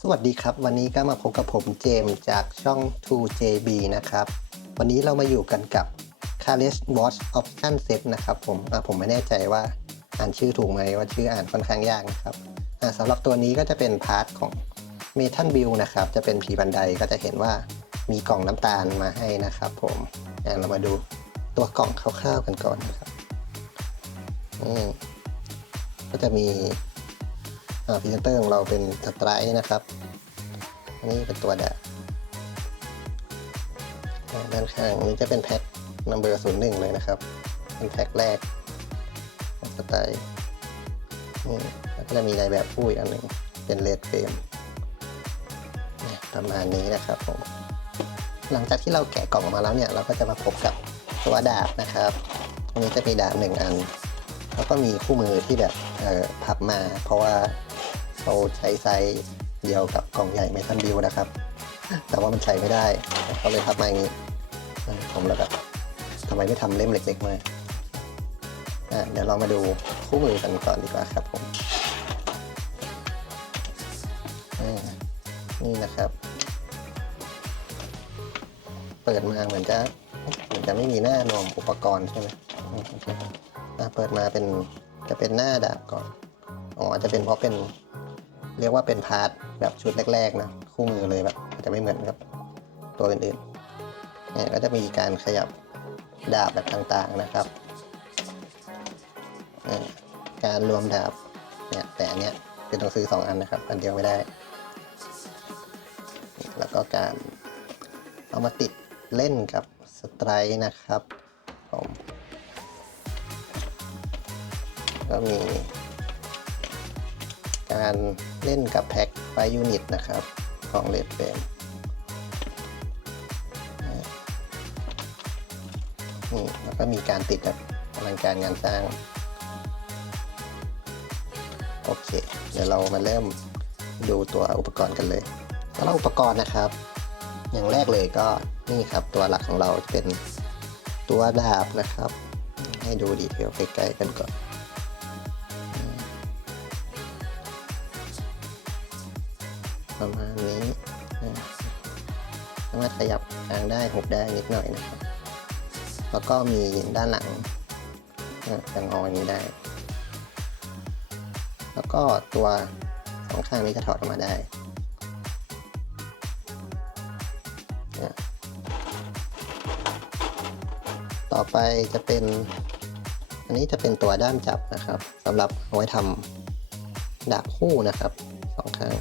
สวัสดีครับ วันนี้ก็มาพบกับผมเจมจากช่อง 2JB นะครับ วันนี้เรามาอยู่กันกับ c a r e s Watch Option Set นะครับผมอะผมไม่แน่ใจว่าอ่านชื่อถูกไหมว่าชื่ออ่านค่อนข้างยากนะครับอะสำหรับตัวนี้ก็จะเป็นพาร์ทของ m e t a l View นะครับ จะเป็นผีบันไดก็จะเห็นว่ามีกล่องน้ำตาลมาให้นะครับผมอะเรามาดูตัวกล่องคร่าวๆกันก่อนนะครับก็จะมี พรีเซนเตอร์ของเราเป็นสไตร์นะครับอันนี้เป็นตัวดาบอ่าด้านข้างนี้จะเป็นแพ็คนัมเบอร์ศูนย์หนึ่งเลยนะครับ เป็นแพ็คแรกสไตร์นี่แล้วก็จะมีในแบบผู้อีกอันหนึ่งเป็นเลดเฟรมประมาณนี้นะครับผมหลังจากที่เราแกะกล่องออกมาแล้วเนี่ย เราก็จะมาพบกับตัวดาบนะครับตรงนี้จะมีดาบหนึ่งอัน แล้วก็มีคู่มือที่แบบพับมา เพราะว่า เขาใช้ไซส์เดียวกับกล่องใหญ่เมทัลบิวนะครับ แต่ว่ามันใช้ไม่ได้เขาเลยพับมาอย่างนี้ผมแล้วแบบทำไมไม่ทำเล่มเล็กๆมาเดี๋ยวเรามาดูคู่มือกันก่อนดีกว่าครับผมนี่นะครับ เปิดมาเหมือนจะเหมือนจะไม่มีหน้ารวมอุปกรณ์ใช่ไหมโอเคอะเปิดมาเป็นจะเป็นหน้าดาบก่อน อ๋อจะเป็นเพราะเป็น เรียกว่าเป็นพาร์ทแบบชุดแรกๆนะคู่มือเลยแบบจะไม่เหมือนกับตัวอื่นๆเนี่ยก็จะมีการขยับดาบแบบต่างๆนะครับการรวมดาบเนี่ยแต่อันเนี้ยคือต้องซื้อสองอันนะครับ อันเดียวไม่ได้ แล้วก็การเอามาติดเล่นกับสไตร์นะครับผมก็มี การเล่นกับแพ็คไฟยูนิตนะครับ ของเลดเฟมนี่แล้วก็มีการติดแบบอลังการงานสร้าง โอเค เดี๋ยวเรามาเริ่มดูตัวอุปกรณ์กันเลยสำหรับอุปกรณ์นะครับ อย่างแรกเลยก็นี่ครับตัวหลักของเราจะเป็นตัวดาบนะครับ ให้ดูดีเทลใกล้ๆกันก่อน ประมาณนี้สามารถขยับทางได้หกได้นิดหน่อยนะครับ แล้วก็มีด้านหลังจะงออย่างนี้ได้ แล้วก็ตัวสองข้างนี้จะถอดออกมาได้ต่อไปจะเป็น อันนี้จะเป็นตัวด้ามจับนะครับสำหรับเอาไว้ทำดาบคู่นะครับสองข้าง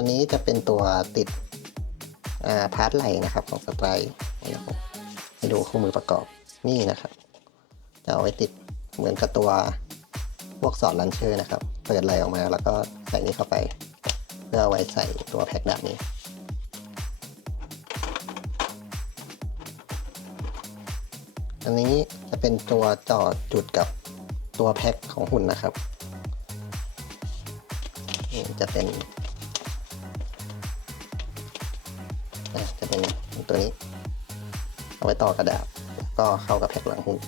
อันนี้จะเป็นตัวติดาพาร์ทไหลนะครับของสไตร์นี่ครับให้ดูคู่มือประกอบนี่นะครับจะเอาไว้ติดเหมือนกับตัวพวกสอดลันเชอร์นะครับ เปิดไหลออกมาแล้วก็ใส่นี้เข้าไป เพื่อเอาไว้ใส่ตัวแพ็คดาบนี้อันนี้จะเป็นตัวจอดจุดกับตัวแพ็คของหุ่นนะครับ จะเป็น ตัวนี้ เอาไว้ต่อกระดาษก็เข้ากับแพ็คหลังหุ่น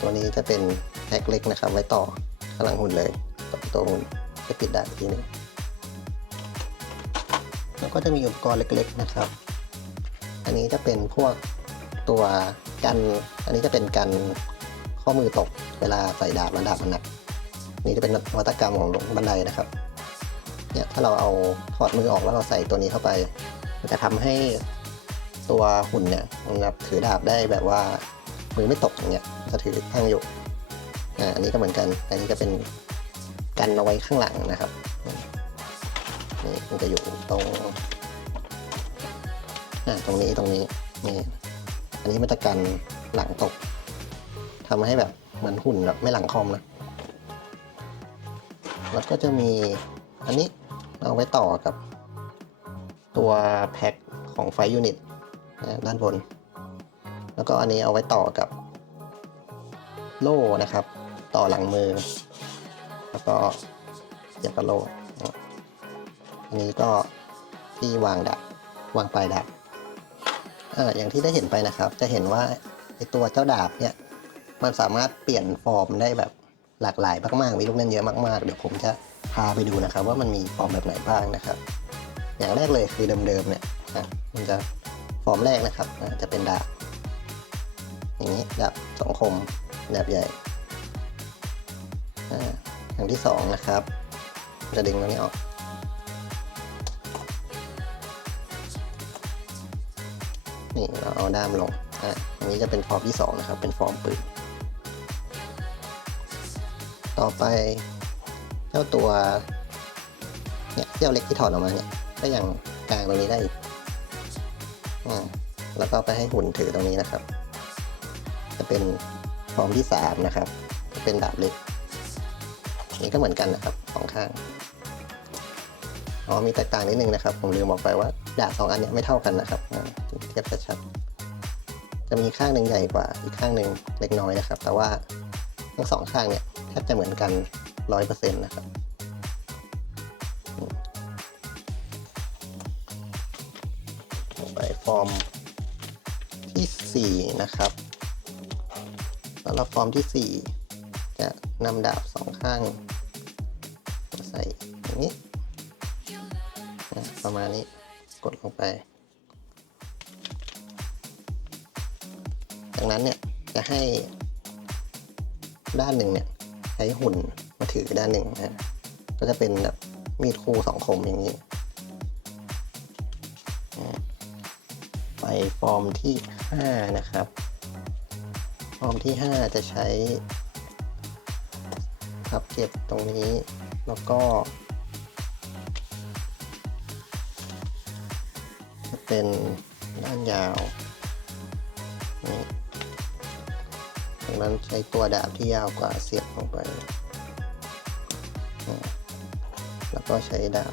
ตัวนี้จะเป็นแพ็คเล็กนะครับ ไว้ต่อข้างหลังหุ่นเลยต่อตัวหุ่นจะติดได้อีกทีหนึงแล้วก็จะมีอุปกรณ์เล็กๆนะครับ อันนี้จะเป็นพวกตัวกันอันนี้จะเป็นกันข้อมือตกเวลาใส่ดาบแล้วดาบมันหนักนี่จะเป็นนวัตกรรมของบันไดนะครับ เนี่ยถ้าเราเอาถอดมือออกแล้วเราใส่ตัวนี้เข้าไป มันจะทำให้ตัวหุ่นเนี่ยมันแบถือดาบได้แบบว่ามือไม่ตกอย่างเงี้ยจะถือตั้งอยู่อ่าอันนี้ก็เหมือนกันอันนี้จะเป็นกันเอาไว้ข้างหลังนะครับนี่มันจะอยู่ตรงอ่าตรงนี้ตรงนี้นี่อันนี้มันจะกันหลังตกทำให้แบบเหมือนหุ่นแบบไม่หลังคอมนะแล้วก็จะมีอันนี้ เอาไว้ต่อกับตัวแพ็คของไฟยูนิตด้านบน แล้วก็อันนี้เอาไว้ต่อกับโล่นะครับ ต่อหลังมือ แล้วก็เสียบกับโล่อันนี้ก็ที่วางดาบวางปลายดาบออย่างที่ได้เห็นไปนะครับ จะเห็นว่าไอตัวเจ้าดาบเนี่ย มันสามารถเปลี่ยนฟอร์มได้แบบหลากหลายมากๆ มีลูกเล่นเยอะมากๆ เดี๋ยวผมจะ พาไปดูนะครับ ว่ามันมีฟอร์มแบบไหนบ้างนะครับ อย่างแรกเลยคือเดิมๆเนี่ยอะมันจะฟอร์มแรกนะครับอะจะเป็นดาบอย่างนี้ดาบสองคมดาบใหญ่อ่าอย่างที่สองนะครับ จะดึงตรงนี้ออกนี่เราเอาด้ามลงอะอันนี้จะเป็นฟอร์มที่สองนะครับ เป็นฟอร์มปืน ต่อไป จ้าตัวเนี่ยเจ้าเล็กที่ถอดออกมาเนี่ยก็ยังกลางตรงนี้ได้อีกอ่าแล้วก็ไปให้หุ่นถือตรงนี้นะครับ จะเป็นฟอร์มที่สามนะครับจะเป็นดาบเล็กนี่ก็เหมือนกันนะครับสองข้างอ๋อมีแตกต่างนิดนึงนะครับ ผมลืมบอกไปว่าดาบสองอันเนี้ยไม่เท่ากันนะครับเทียบชัดจะมีข้างหนึ่งใหญ่กว่าอีกข้างหนึ่งเล็กน้อยนะครับ แต่ว่าทั้งสองข้างเนี่ยแทบจะเหมือนกัน ร้อยเปอร์เซ็นต์นะครับไปฟอร์มที่สี่นะครับสำหรับฟอร์มที่สี่จะนำดาบสองข้างใส่อย่างนี้อะประมาณนี้กดลงไป จากนั้นเนี่ยจะให้ด้านหนึ่งเนี่ยใช้หุ่น ถือด้านหนึ่งนะก็จะเป็นแบบมีดคู่สองคมอย่างนี้ไปฟอร์มที่ห้านะครับ ฟอร์มที่ห้าจะใช้พับเก็บตรงนี้แล้วก็ จะเป็นด้านยาวนี่จากนั้นใช้ตัวดาบที่ยาวกว่าเสียบลงไป แล้วก็ใช้ดาบ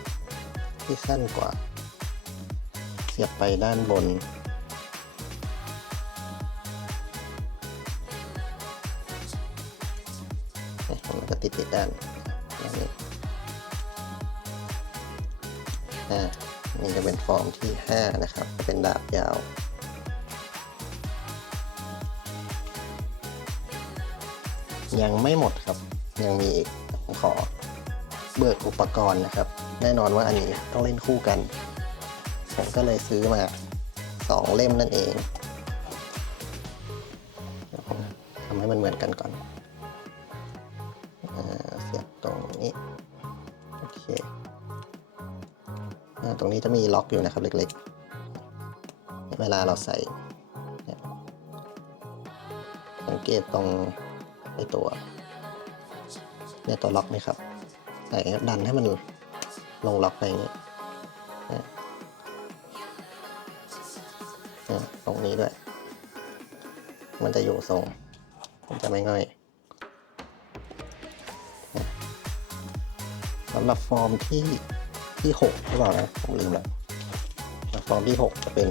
ที่สั้นกว่า เสียบไปด้านบนเนี่ยมันก็ติดติดด้านนี้อ่านี่จะเป็นฟอร์มที่ 5 นะครับ เป็นดาบยาวยังไม่หมดครับ ยังมีอีกผมขอ เบิกอุปกรณ์นะครับ แน่นอนว่าอันนี้ต้องเล่นคู่กัน ผมก็เลยซื้อมา 2 เล่มนั่นเองทำให้มันเหมือนกันก่อนอเสียบตรงนี้ โอเคอตรงนี้จะมีล็อกอยู่นะครับเล็กๆ เวลาเราใส่ สังเกตตรงไอตัวเนี่ยตัวล็อกนี่ครับ ใส่ดันให้มันลงล็อกไปอย่างนี้อ่าอ่าตรงนี้ด้วย มันจะอยู่ทรง มันจะไม่ง่อยสำหรับฟอร์มที่ที่หกหรือเปล่านะผมลืมแล้วฟอร์มที่หกจะเป็น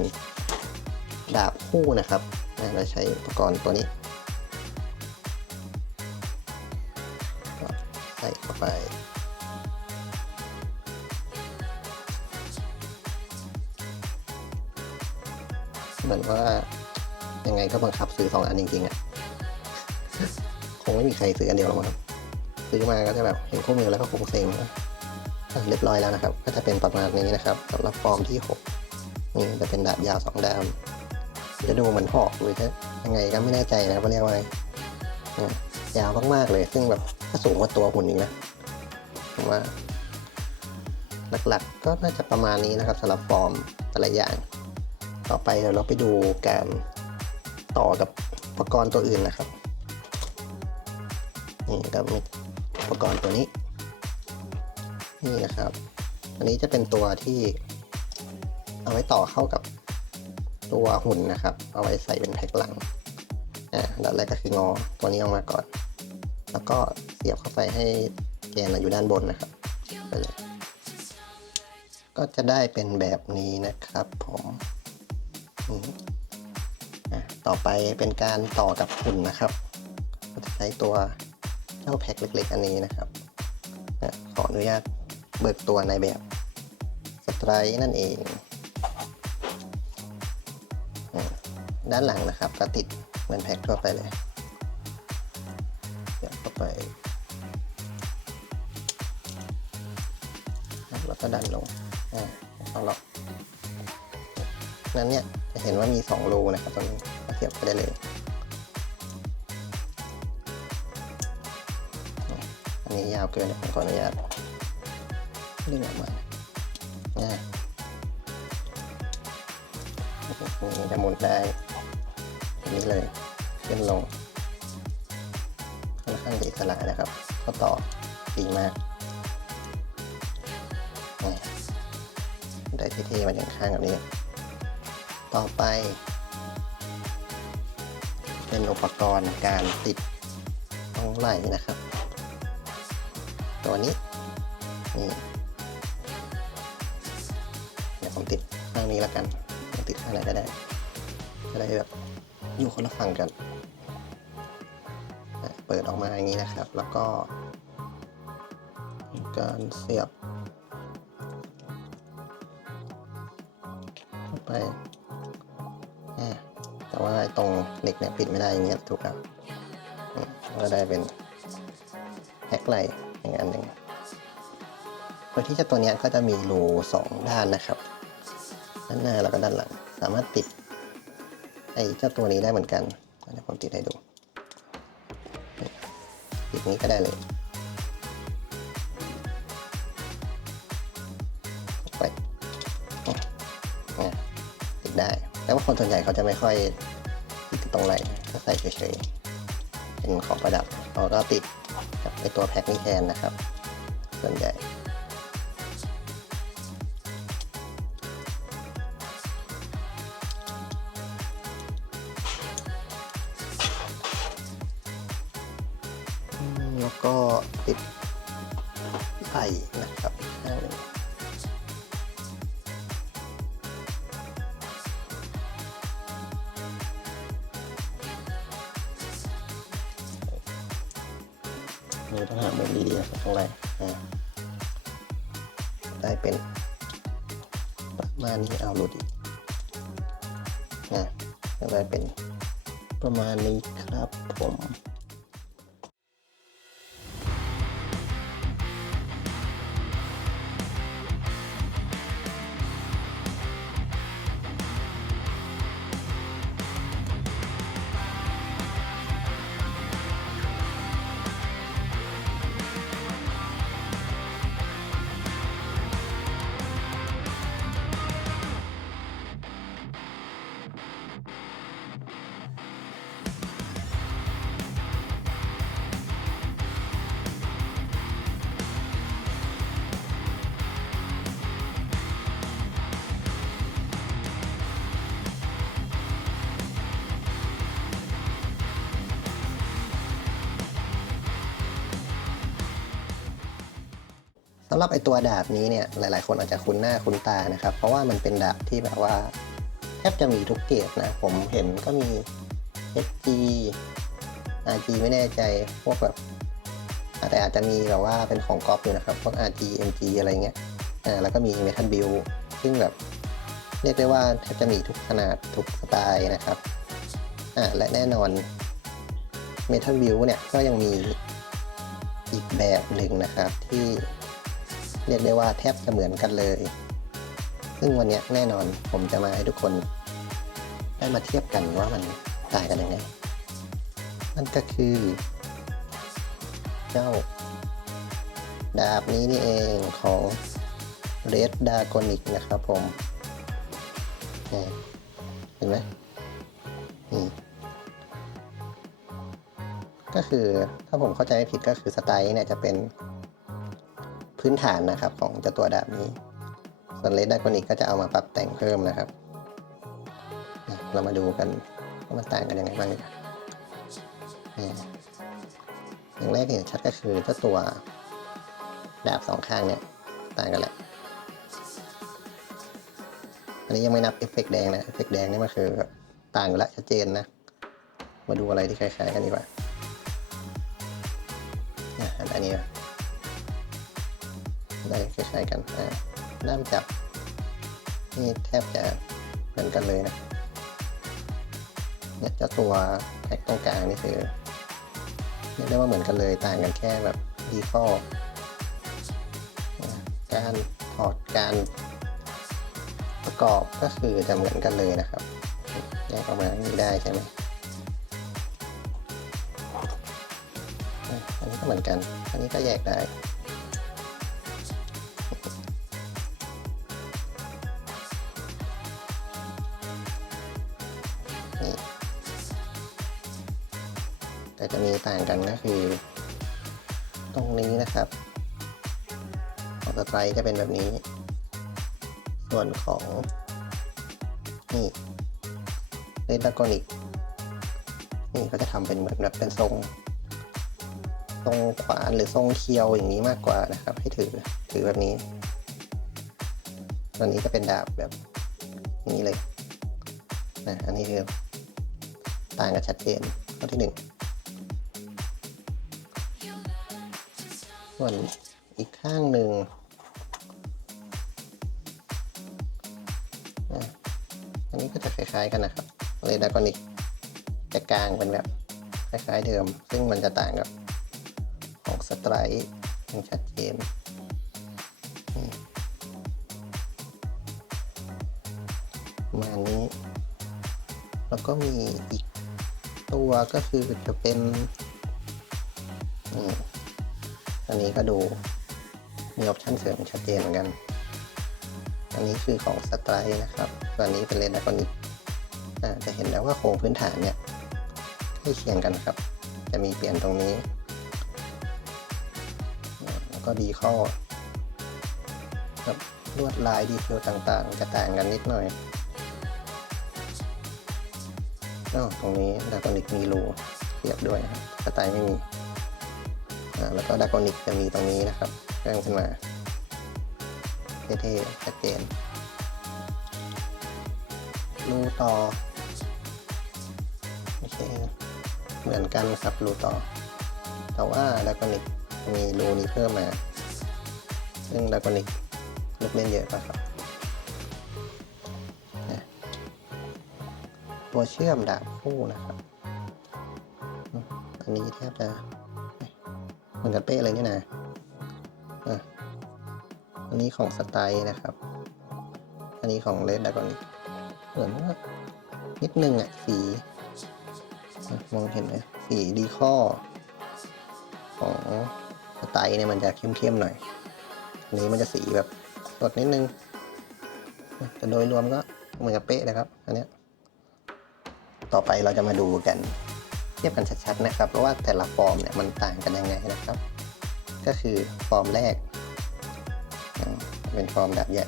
ดาบคู่นะครับเราใช้อุปกรณ์ตัวนี้ใส่เข้าไป มือนว่า ยังไงก็บังคับซื้อสองอันจริงๆอะ่ะ คงไม่มีใครซื้ออันเดียวหรอกครับ ซื้อมาก็จะแบบเห็นคู่มือแล้วก็คงเซ็งเรียบร้อยแล้วนะครับ ก็จะเป็นประมาณนี้นะครับสำหรับฟอร์มที่ 6 นี่จะเป็นดาบยาวสองดามจะดูเหมือนหอกหรือจะยังไงก็ไม่แน่ใจนะว่าเรียกว่าไงอะยาวมากๆเลย ซึ่งแบบก็สูงกว่าตัวหุ่นอีกนะผมว่าหลักๆก็น่าจะประมาณนี้นะครับสำหรับฟอร์มแต่ละอย่าง ต่อไปเดี๋ยวเราไปดูการต่อกับอุปกรณ์ตัวอื่นนะครับนี่ก็มีอุปกรณ์ตัวนี้ นี่นะครับ อันนี้จะเป็นตัวที่เอาไว้ต่อเข้ากับตัวหุ่นนะครับ เอาไว้ใส่เป็นแพ็คหลังอ่าด้านแรกก็คืองอตัวนี้ออกมาก่อน แล้วก็เสียบเข้าไปให้แกนอยู่ด้านบนนะครับก็จะได้เป็นแบบนี้นะครับผม อืมอะต่อไปเป็นการต่อกับหุ่นนะครับก็จะใช้ตัวเจ้าแพ็คเล็กๆ อันนี้นะครับ ขออนุญาตเบิกตัวในแบบสไตร์นั่นเอง ด้านหลังนะครับก็ติดเหมือนแพ็คทั่วไปเลยเดี๋ยวเข้าไปแล้วก็ดันลงอ่า นั้นเนี่ยจะเห็นว่ามี2รูนะครับตรงนี้เทียบกันได้เลย อันนี้ยาวเกินผมขออนุญาตดึงออกมาอ่านี่จะหมุนได้แบบนี้เลยขึ้นลงค่อนข้างจะอิสระนะครับก็ต่อดีมากนี่ได้เท่ๆมาอย่างข้างแบบนี้ ต่อไป เป็นอุปกรณ์การติดตรงไหล่นะครับ ตัวนี้นี่เดี๋ยวผมติดข้างนี้แล้วกันติดข้างไหนก็ได้จะได้แบบอยู่คนละฝั่งกัน เปิดออกมาอย่างนี้นะครับ แล้วก็ การเสียบเข้าไป เหล็กเนี่ยปิดไม่ได้อย่างเงี้ยถูกแล้วก็ได้เป็นแฮกไหลอีกอันหนึ่งโดยที่เจ้าตัวเนี้ยก็จะมีรูสองด้านนะครับ ด้านหน้าแล้วก็ด้านหลัง สามารถติดไอ้เจ้าตัวนี้ได้เหมือนกันเดี๋ยวผมติดให้ดูติดนี้ก็ได้เลยไปเนี่ยติดได้ แต่ว่าคนส่วนใหญ่เขาจะไม่ค่อย ตรงไหนก็ใส่เฉยๆเป็นของประดับเราก็ติดกับในตัวแพ็คนี้แทนนะครับ ส่วนใหญ่ นี่ต้องหามุมดีๆนะครับตรงไหล่อ่าได้เป็นประมาณนี้เอาหลุดอีกนะได้เป็นประมาณนี้ครับผม หรับไอตัวดาบนี้เนี่ยหลาย ๆ คนอาจจะคุ้นหน้าคุ้นตานะครับ เพราะว่ามันเป็นดาบที่แบบว่าแทบจะมีทุกเกรดนะ ผมเห็นก็มี SG RG ไม่แน่ใจพวกแบบแต่อาจจะมีแบบว่าเป็นของก๊อปอยู่นะครับ พวก RG MG อะไรเงี้ยอ่าแล้วก็มี Metal Build ซึ่งแบบเรียกได้ว่าแทบจะมีทุกขนาดทุกสไตล์นะครับอ่าและแน่นอน Metal Build เนี่ยก็ยังมีอีกแบบหนึ่งนะครับที่ เรียกได้ว่าแทบจะเหมือนกันเลย ซึ่งวันนี้แน่นอนผมจะมาให้ทุกคนได้มาเทียบกันว่ามันต่างกันยังไง นั่นก็คือ เจ้า ดาบนี้นี่เองของ Red d a g o n i c นะครับผมเห็นไหมนี่ก็คือถ้าผมเข้าใจไม่ผิดก็คือสไตล์เนี่ยจะเป็น พื้นฐานนะครับของเจ้าตัวดาบนี้ ส่วนเลดดากอนิกก็จะเอามาปรับแต่งเพิ่มนะครับ เรามาดูกันว่ามันต่างกันยังไงบ้างดีกว่าอย่างแรกเห็นชัดก็คือเจ้าตัวดาบสองข้างเนี่ยต่างกันแหละอันนี้ยังไม่นับเอฟเฟกต์แดงนะเอฟเฟกต์แดงนี่มันคือแบบต่างกันละชัดเจนนะ มาดูอะไรที่คล้ายๆกันดีกว่าอะอันนี้ คล้ายๆกันอ่าด้ามจับนี่แทบจะเหมือนกันเลยนะเนี่ยเจ้าตัวแพ็คตรงกลางนี่คือเรียกได้ว่าเหมือนกันเลยต่างกันแค่แบบดีฟอลการถอดการประกอบก็คือจะเหมือนกันเลยนะครับแยกออกมานี่ได้ใช่ไหมอันนี้ก็เหมือนกัน อันนี้ก็แยกได้ ต่ต่างกันก็คือ ตรงนี้นะครับของสไตร์จะเป็นแบบนี้ ส่วนของนี่เลนดากอนิกนี่ก็จะทำเป็นเหมือนแบบเป็นทรงทรงขวานหรือทรงเคียวอย่างนี้มากกว่านะครับ ให้ถือถือแบบนี้ตัวนี้จะเป็นดาบแบบนี้เลยนะอันนี้คือต่างกันชัดเจนข้อที่หนึ่ง ส่วนอีกข้างหนึ่งอันนี้ก็จะคล้ายๆกันนะครับเรดากอนิกจะกลางเป็นแบบคล้ายๆเดิม ซึ่งมันจะต่างกับของสไตร์อย่างชัดเจนมานี้ แล้วก็มีอีกตัวก็คือจะเป็นนี่ อันนี้ก็ดูมีออปชันเสริมชัดเจนเหมือนกัน อันนี้คือของสไตร์นะครับตัวนี้เป็นเลนส์ไอคอนิกจะเห็นแล้วว่าโครงพื้นฐานเนี่ยใกล้เคียงกันครับ จะมีเปลี่ยนตรงนี้ แล้วก็ดีข้อกับลวดลายดีเทลต่างๆ จะต่างกันนิดหน่อยอ้าวตรงนี้ดากอนิกมีรูเทียบด้วยครับสไตล์ไม่มี แล้วก็ดากอนิกจะมีตรงนี้นะครับเพิ่มขึ้นมาเท่ๆชัดเจนรูต่อโอเคเหมือนกันครับรูต่อ แต่ว่าดากอนิกมีรูนี้เพิ่มมา ซึ่งดากอนิกลูกเล่นเยอะกว่าครับตัวเชื่อมดาบคู่นะครับ อันนี้แทบจะ เหมือนกันเป๊ะเลยนี่นะอะอันนี้ของสไตล์นะครับ อันนี้ของเลดดากอนเหมือนว่านิดนึงอะสีมองเห็นไหมสีดีข้อของสไตล์เนี่ยมันจะเข้มๆหน่อย อันนี้มันจะสีแบบสดนิดนึง แต่โดยรวมก็เหมือนกับเป๊ะเลยครับ อันเนี้ยต่อไปเราจะมาดูกัน ทียบกันชัดๆนะครับเพราะว่าแต่ละฟอร์มเนี่ยมันต่างกันยังไงนะครับ ก็คือฟอร์มแรก เป็นฟอร์มดาบใหญ่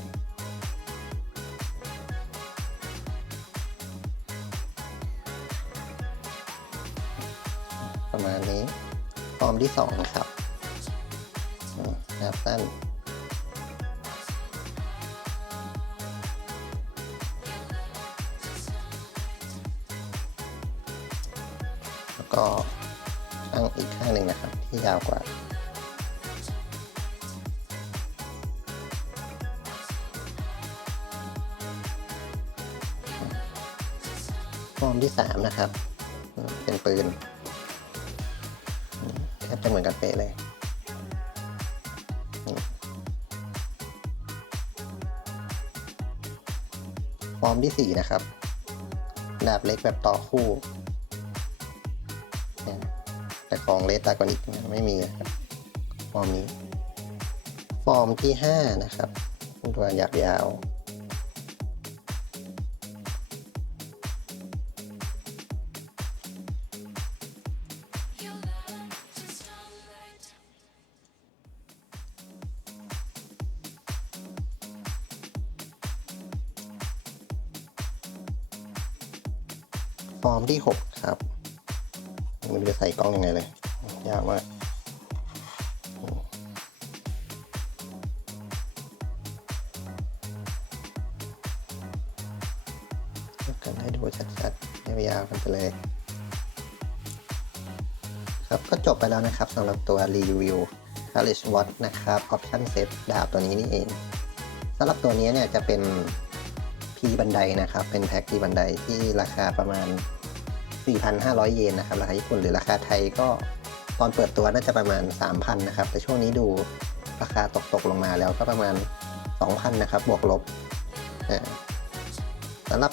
ประมาณนี้ ฟอร์มที่สองนะครับอ่าดาบสั้น แล้วก็ตั้งอีกข้างหนึ่งนะครับ ที่ยาวกว่า ฟอร์มที่สามนะครับ เป็นปืนแทบจะเหมือนกันเป๊ะเลยฟอร์มที่สี่นะครับ ดาบเล็กแบบต่อคู่ ของเลสตากอนิกไม่มีนะครับฟอร์มนี้ ฟอร์มที่ห้านะครับตัวหยาบยาวฟอร์มที่หกครับ มันจะใส่กล้องยังไงเลย ยากมากกันให้ดูชัดๆยาวๆกันไปเลย ครับก็จบไปแล้วนะครับสำหรับตัวรีวิว c o l l e g e Watch นะครับ Option Set ดาบตัวนี้นี่เองสำหรับตัวนี้เนี่ยจะเป็น P บันไดนะครับ เป็นแพ็ก P บันไดที่ราคาประมาณ 4,500 เยนนะครับ ราคาญี่ปุ่นหรือราคาไทยก็ ตอนเปิดตัวน่าจะประมาณ 3,000 นะครับ แต่ช่วงนี้ดูราคาตกตกๆลงมาแล้วก็ประมาณ 2,000 นะครับ บวกลบสำหรับ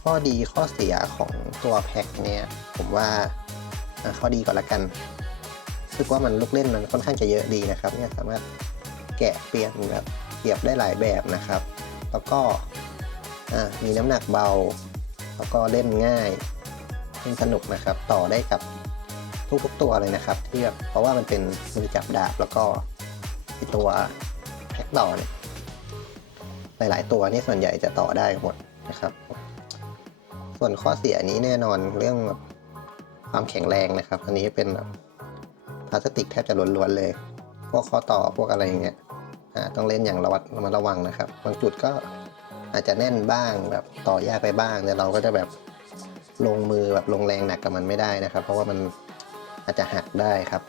ข้อดีข้อเสียของตัวแพ็คเนี่ยผมว่าข้อดีก่อนละกันรู้สึกว่ามันลูกเล่นมันค่อนข้างจะเยอะดีนะครับเนี่ยสามารถแกะเปลี่ยนแบบเก็บได้หลายแบบนะครับ แล้วก็มีน้ำหนักเบา แล้วก็เล่นง่ายเล่นสนุกนะครับ ต่อได้กับ ทุกๆตัวเลยนะครับที่แบบเพราะว่ามันเป็นมือจับดาบแล้วก็ตัวแพ็คต่อเนี่ยหลายๆตัวนี่ส่วนใหญ่จะต่อได้หมดนะครับ ส่วนข้อเสียนี้แน่นอนเรื่องความแข็งแรงนะครับ อันนี้เป็นพลาสติกแทบจะล้วนๆเลย พวกข้อต่อพวกอะไรอย่างเงี้ยต้องเล่นอย่างระวัดระมัดระวังนะครับ บางจุดก็อาจจะแน่นบ้างแบบต่อยากไปบ้างแต่เราก็จะแบบลงมือแบบลงแรงหนักกับมันไม่ได้นะครับ เพราะว่ามัน อาจจะหักได้ครับ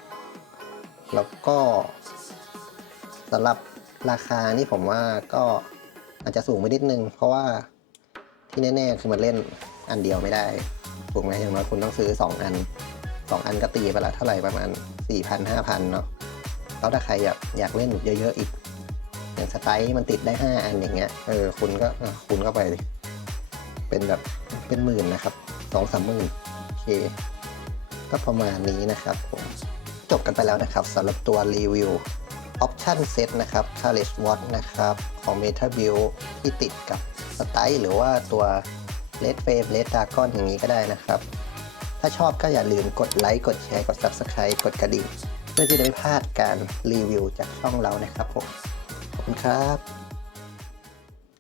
แล้วก็สำหรับราคานี่ผมว่าก็อาจจะสูงไปนิดนึง เพราะว่าที่แน่ๆคือมันเล่นอันเดียวไม่ได้ถูกไหมอย่างน้อยคุณต้องซื้อ 2 อัน 2 อันก็ตีไปละเท่าไหร่ประมาณ 4,000 5,000 เนาะแล้วถ้าใครอยากอยากเล่นเยอะๆอีก อย่างสไตล์มันติดได้ 5 อันอย่างเงี้ยเออคุณก็คุณก็ไปเป็นแบบเป็นหมื่นนะครับสองสามหมื่นโอเค ก็ประมาณนี้นะครับผมจบกันไปแล้วนะครับสำหรับตัวรีวิว Option Set นะครับ Carriage Watch นะครับของ Meta Build ที่ติดกับสไตล์หรือว่าตัว Red Frame Red Dragon อย่างนี้ก็ได้นะครับ ถ้าชอบก็อย่าลืมกดไลค์กดแชร์กด Subscribe กดกระดิ่งเพื่อจะได้ไม่พลาดการรีวิวจากช่องเรานะครับผมขอบคุณครับ